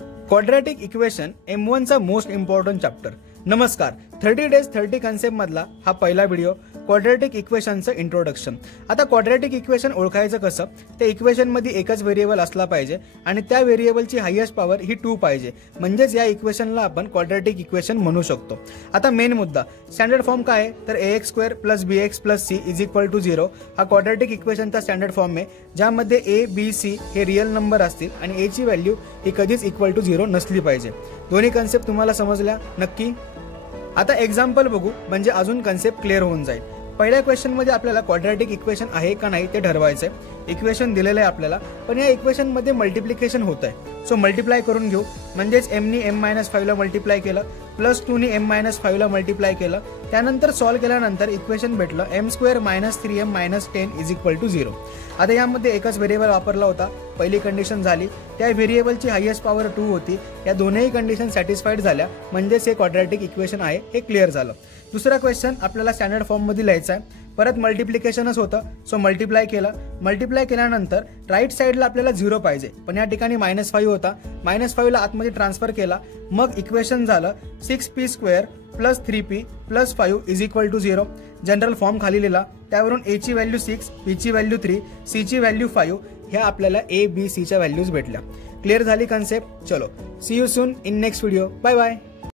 Quadratic equation M1 चा most important chapter. नमस्कार, 30 days 30 concept मधला हा पहिला व्हिडिओ क्वाड्रॅटिक इक्वेशनचं इंट्रोडक्शन। आता क्वाड्रॅटिक इक्वेशन ओळखायचं कसं, ते इक्वेशन मध्ये एकच व्हेरिएबल असला पाहिजे आणि त्या व्हेरिएबलची हायेस्ट पॉवर ही 2 पाहिजे, म्हणजेच या इक्वेशनला आपण क्वाड्रॅटिक इक्वेशन म्हणू शकतो। आता मेन मुद्दा, स्टँडर्ड फॉर्म काय आहे तर ax² + bx + c = 0 हा क्वाड्रॅटिक इक्वेशनचा स्टँडर्ड फॉर्म आहे, ज्यामध्ये a b c हे रियल नंबर असतील आणि a ची व्हॅल्यू ही कधीच = 0 नसली पाहिजे। दोन्ही कन्सेप्ट तुम्हाला समजल्या नक्की? आता एक्झाम्पल बघू, म्हणजे अजून कन्सेप्ट क्लिअर होऊन जाईल। पहिल्या क्वेश्चन मध्ये आपल्याला क्वाड्रॅटिक इक्वेशन आहे का नाही ते ठरवायचंय। इक्वेशन दिलेलं आहे आपल्याला, पण या इक्वेशन मध्ये मल्टिप्लिकेशन होत आहे, सो मल्टिप्लाय करून घेऊ। म्हणजेच m नी m-5 ला मल्टिप्लाय केलं, +2 नी m-5 ला मल्टिप्लाय केलं, त्यानंतर सॉल्व्ह केल्यानंतर इक्वेशन भेटलं m² - 3m - 10 = 0। आता यामध्ये एकच व्हेरिएबल वापरला होता, पहिली कंडिशन झाली, त्या व्हेरिएबलची हायेस्ट पॉवर 2 होती, या दोन्ही कंडिशन सॅटिस्फाईड झाल्या, म्हणजेच हे क्वाड्रॅटिक इक्वेशन आहे हे क्लिअर झालं। दुसरा क्वेश्चन आपल्याला स्टँडर्ड फॉर्म मध्ये लिहायचा आहे, परत मल्टिप्लिकेशनच होतं, सो मल्टिप्लाय केलं, मल्टिप्लाय केल्यानंतर राईट साइडला आपल्याला 0 पाहिजे, पण या ठिकाणी -5 होता, -5 ला आतमध्ये ट्रान्सफर केला, मग इक्वेशन झालं 6p² + 3p + 5 = 0। जनरल फॉर्म खाली लिहिला, त्यावरून a ची व्हॅल्यू 6, b ची व्हॅल्यू 3, c ची व्हॅल्यू 5, ह्या आपल्याला a b c च्या व्हॅल्यूज भेटल्या। क्लिअर झाली कन्सेप्ट? चलो, see you soon in next video, bye bye.